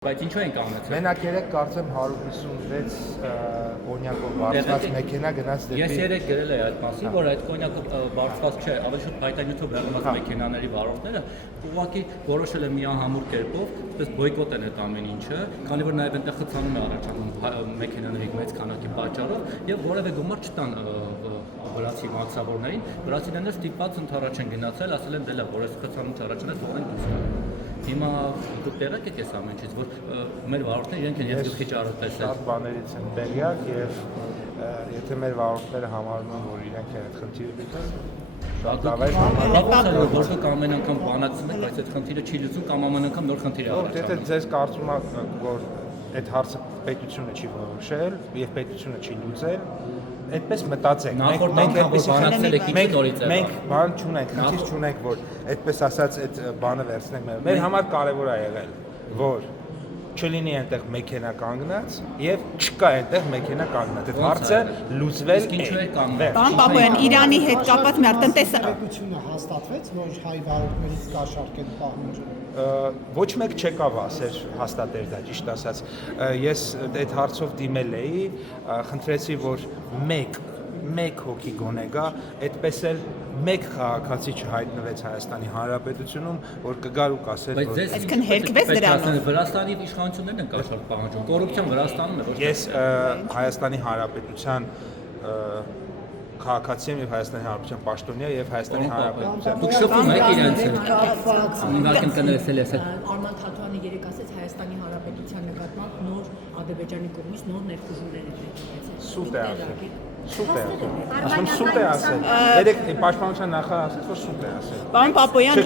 Բայց ինչու են կանգնեցել։ Մենակ երեք կարծեմ 156 կոնյակով բարձված մեքենա գնաց դեպի։ Ես երեք գրել եմ այդ մասին, որ այդ կոնյակով բարձված չէ, ավելի շուտ փայտանյութով բեռնված մեքենաների վարորդները ուղղակի որոշել են միահամուռ կերպով, այսպես բոյկոտ են այդ ամեն ինչը, քանի որ նաև այնտեղ խցանում է առաջանում մեքենաների մեծ քանակի պատճառով եւ որևէ գումար չտան վրացի մաքսավորներին, վրացիներն ստիպված ընդառաջ են գնացել, ասել են դե լավ, որ այս խցանումը չառաջանա, թողենք դուրս։ Հիմա դուք տեղակ եք այս ամեն ինչից, որ մեր վարորդները իրենք են եւ քիչ առտեսել։ Շատ բաներից են տեղյակ եւ եթե մեր վարորդները համարում են, որ իրենք են այդ խնդիրը լուծել, շատ լավ է համարում։ Որ դուք ամեն անգամ բանակցում եք, բայց այդ խնդիրը չի լուծում կամ ամեն անգամ նոր խնդիր է առաջանում։ Եթե ձեզ կարծում եք, որ այդ հարցը պետությունը չի որոշել եւ պետությունը չի լուծել, այդպես մտածենք։ Մենք բան չունենք, քիչ չունենք, որ այդպես ասած այդ բանը վերցնենք մեր համար կարևոր է եղել, որ չլինի այնտեղ մեքենա կանգնած եւ չկա այնտեղ մեքենա կանգնած։ Այդ հարցը լուծվել է։ Ինչու է կանգնել։ Պարոն Պապոյան, Իրանի հետ կապված մեր տնտեսությունը հաստատվեց, որ հայ վարորդներից կաշառք են պահանջում։ Ոչ մեկ չեկավ ասեր հաստատեր դա, ճիշտ ասած։ Ես այդ հարցով դիմել էի, խնդրեցի, որ մեկ հոգի գոնե գա, այդպես էլ մեկ քաղաքացի չհայտնվեց Հայաստանի Հանրապետությունում, որ կգար ու կասեր, որ այսքան հերկվեց դրանով։ Վրաստանի իշխանություններն են կաշառք պահանջում։ Կոռուպցիան Վրաստանում է, ոչ։ Ես Հայաստանի Հանրապետության քաղաքացի եմ եւ Հայաստանի Հանրապետության պաշտոնյա եւ Հայաստանի Հանրապետության։ Դուք շփվում եք իրենց հետ։ Ինքնական կներեսել ես։ Արման Թաթյանը երեք ասեց Հայաստանի Հանրապետության նկատմամբ նոր Ադրբեջանի կողմից նոր ներխուժումներ են տրամադրվել։ Սուտ է ասել։ Սուտ է ասել։ Ասում սուտ է ասել։ Երեք պաշտպանության նախարարը ասեց, որ սուտ է ասել։ Պարոն Պապոյան,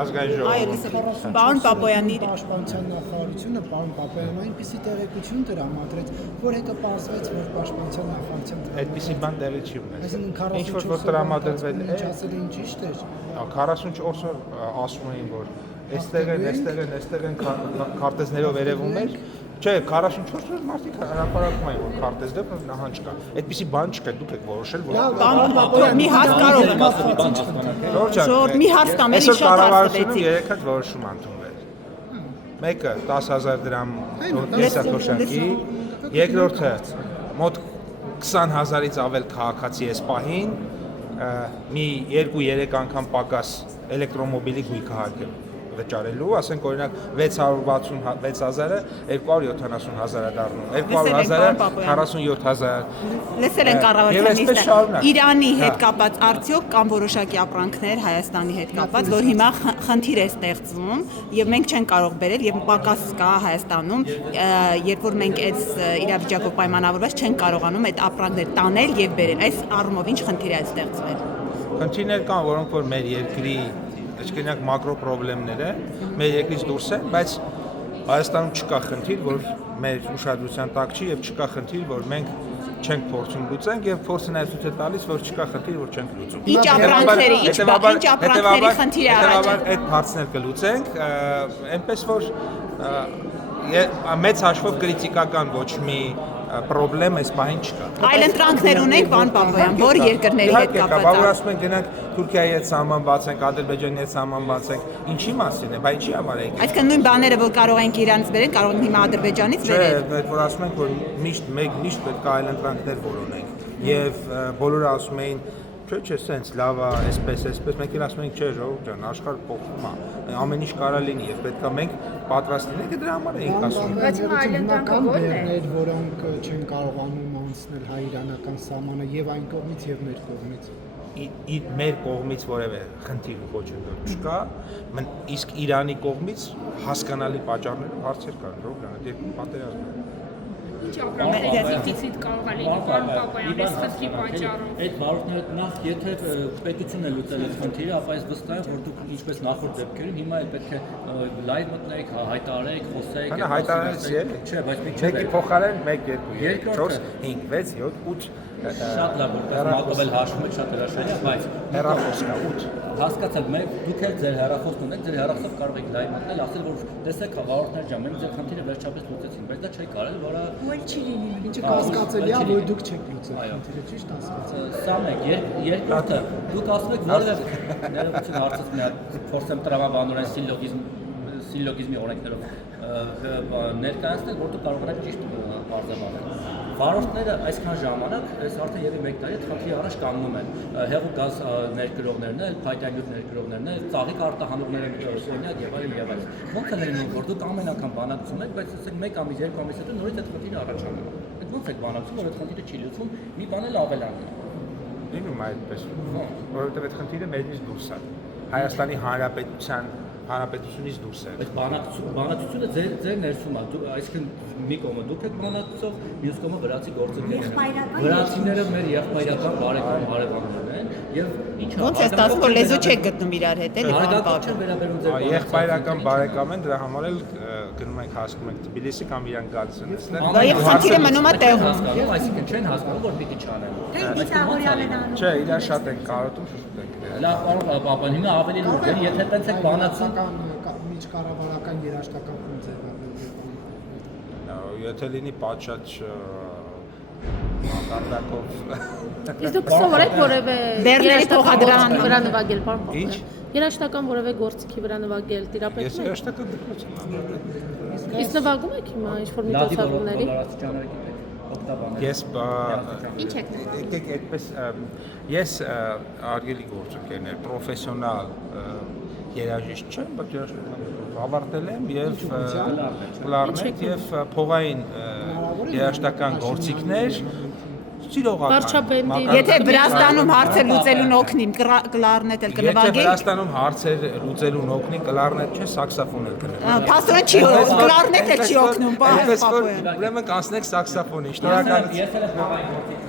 ազգային ժողովում։ Պարոն Պապոյան, Պաշտպանության նախարարությունը պարոն Պապոյան այնպիսի տեղեկություն տրամադրեց, որ հետո պարզվեց, որ պաշտպանության նախարարության այդպիսի բան տեղի չի ունեցել։ Այսինքն Ինչ որ տրամադրվել է, ասել են ճիշտ էր։ 44 օր ասում էին, որ այստեղ են քարտեզներով երևում էր։ Չէ, 44 օր մարդիկ հրապարակում են, որ քարտեզներով նահանջ կա։ Այդպիսի բան չկա, դուք եք որոշել, որ Պարոն Պապոյան, մի հարց կարող եք Ժողովուրդ, մի հարց կամ էլի շատ հարց տվեցի։ 3 հատ որոշում ընդունվել։ Մեկը 10000 դրամ կենսաթոշակի, երկրորդը մոտ 20000-ից ավել քաղաքացի էս պահին, մի 2-3 անգամ պակաս էլեկտրոմոբիլի գույքը վճարելու, ասենք օրինակ 666,000-ը 270,000-ը դառնում, 200,000-ը 47,000։ Լսել են կառավարությանից Իրանի հետ կապված արդյոք կամ որոշակի ապրանքներ Հայաստանի հետ կապված, որ հիմա խնդիր է ստեղծվում եւ մենք չենք կարող բերել եւ պակաս կա Հայաստանում, երբ որ մենք այս իրավիճակով պայմանավորված չենք կարողանում այդ ապրանքներ տանել եւ բերել։ Այս առումով ինչ խնդիր է ստեղծվել։ Խնդիրներ կան, որոնք որ մեր երկրի այսինքն մակրո խնդիրները մեր երկրից դուրս են, բայց Հայաստանում չկա խնդիր, որ մեր ուշադրության տակ չի եւ չկա խնդիր, որ մենք չենք փորձում լուծենք եւ փորձը նաեւ ցույց է տալիս, որ չկա խնդիր, որ չենք լուծում։ Ինչ ապրանքների խնդիր է առաջանում։ Այդ հարցներ կլուծենք, այնպես որ մեծ հաշվով կրիտիկական ոչ մի պրոբլեմ այս բանին չկա։ Այլ ընտրանքներ ունենք, պարոն Պապոյան, որ երկրների հետ կապված։ Բա որ ասում են գնանք Թուրքիայի հետ սահման բացենք, Ադրբեջանի հետ սահման բացենք, ինչի մասին է, բայց ինչի համար է։ Այսինքն նույն բաները, որ կարող ենք Իրանից բերենք, կարող ենք հիմա Ադրբեջանից բերել։ Չէ, որ ասում ենք, որ միշտ պետք է այլ ընտրանքներ որոնենք։ Եվ բոլորը ասում էին, չէ, սենց լավ է, այսպես, մենք էլ ասում ենք, չէ, ժողովուրդ ջան, աշխարհը փոխվում է, ամեն ինչ կարա լինի եւ պետք է մենք պատրաստ լինենք, դրա համար ենք ասում։ Բայց այլընտրանքը ո՞րն է, որոնք չեն կարողանում անցնել հայ-իրանական սահմանը եւ այն կողմից եւ մեր կողմից։ Մեր կողմից որևէ խնդիր ոչնչով չկա, իսկ Իրանի կողմից հասկանալի պատճառներով հարցեր կան, ժողովուրդ, այդ երկու պատերազմ է։ Ինչ ապրանքների դեֆիցիտ կարող է լինի, պարոն Պապոյան, այս խնդրի պատճառով։ Այդ վարորդները նախ եթե պետությունը լուծել այդ խնդիրը, ապա ես վստահ եմ, որ դուք ինչպես նախորդ դեպքերում հիմա էլ պետք է լայվ մտնեք, հայտարարեք, խոսեք։ Հայտարարեցի էլի։ Չէ, բայց մի մեկի փոխարեն 1 2 3 4 5 6 7 8 շատ լավ որ մատովել հաշվում եք շատ հրաշալի է, բայց հեռախոս կա 8 հասկացալ, դուք էլ ձեր հեռախոսն ունեք, ձեր հեռախոսով կարող եք լայվ մտնել, ասել որ տեսեք վարորդներ ջան, մենք ձեր խնդիրը վերջապես լուծեցինք, բայց դա չի կարել, որը Ու էլ չի լինի։ Ինչը կասկածելի է, որ դուք չեք լուծել խնդիրը, ճիշտ ասած։ Սա մեկ, երկրորդը, դուք ասում եք որևէ ներողություն հարցից մի հատ փորձեմ տրամաբանորեն սիլոգիզմի օրենքներով ներկայացնել, որ դու կարողանաս ճիշտ արձագանքել։ Վարորդները այսքան ժամանակ, այս արդեն եւի 1 տարի խնդրի առաջ կանգնում են։ Հեղուկ գազ ներկրողներն են, փայտանյութ ներկրողներն են, ծաղիկ արտահանողները օրինակ եւ այլն եւ այլն։ Ոնց է լինում, որ դուք ամեն անգամ բանակցում եք, բայց ասենք 1 ամիս, 2 ամիս հետո նորից այդ խնդիրը առաջանում է։ Այդ ոնց եք բանակցում, որ այդ խնդիրը չի լուծվում, մի բան էլ ավելանում։ Լինում է այդպես, որովհետև այդ խնդիրը մեզնից դուրս է։ Հայաստանի Հանրապետությունից դուրս է։ Այդ բանակցությունը ձեր ներսում է, այսինքն մի կողմը դուք եք բանակցող, մյուս կողմը վրացի գործընկերները։ Վրացիները մեր եղբայրական բարեկամ հարևաններն են եւ ինչա։ Ոնց է ստացվում, որ լեզու չեք գտնում իրար հետ, էլի Հարգանք չեն վերաբերում ձեր Եղբայրական բարեկամ են, դրա համար էլ գնում ենք հասնում ենք Թբիլիսի կամ իրան գալիս են այստեղ։ Բայց խնդիրը մնում է տեղում։ Այսինքն չեն հասկանում, որ պիտի չանեն։ Չէ, իրար շատ են կարոտում, շուտ ենք։ Լավ, պարոն Պապան, հիմա ավելի լուրջ է, եթե տենց եք բանակցում, միջկառավարական երաշտական ֆունկցիա Եթե լինի պատշաճ մակարդակով Իսկ դուք սովորեք որևէ Բեռների փոխադրան վրա նվագել, պարոն Պապյան։ Ինչ? Երաշտական որևէ գործիքի վրա նվագել, Ես տիրապետում եք։ երաշտական դպրոց եմ ամրապետ։ Իսկ նվագում եք հիմա ինչ-որ միջոցառումների։ Ես Ինչ եք եկեք այդպես ես արգելի գործընկերներ, պրոֆեսիոնալ երաժիշտ չեմ, բայց ավարտել եմ եւ կլարնետ եւ փողային երաժշտական գործիքներ սիրողական։ Վարչապետի Եթե Վրաստանում հարցեր լուծելուն օգնի, կլարնետ էլ Եթե կնվագի։ Վրաստանում հարցեր լուծելուն օգնի, կլարնետ չէ, սաքսոֆոն էլ կնվագի։ Փաստորեն չի կլարնետ էլ չի օգնում, Այդպես որ Պապոյան։ ուրեմն կանցնենք սաքսոֆոնի։ Շնորհակալություն։ Ես էլ փողային գործիք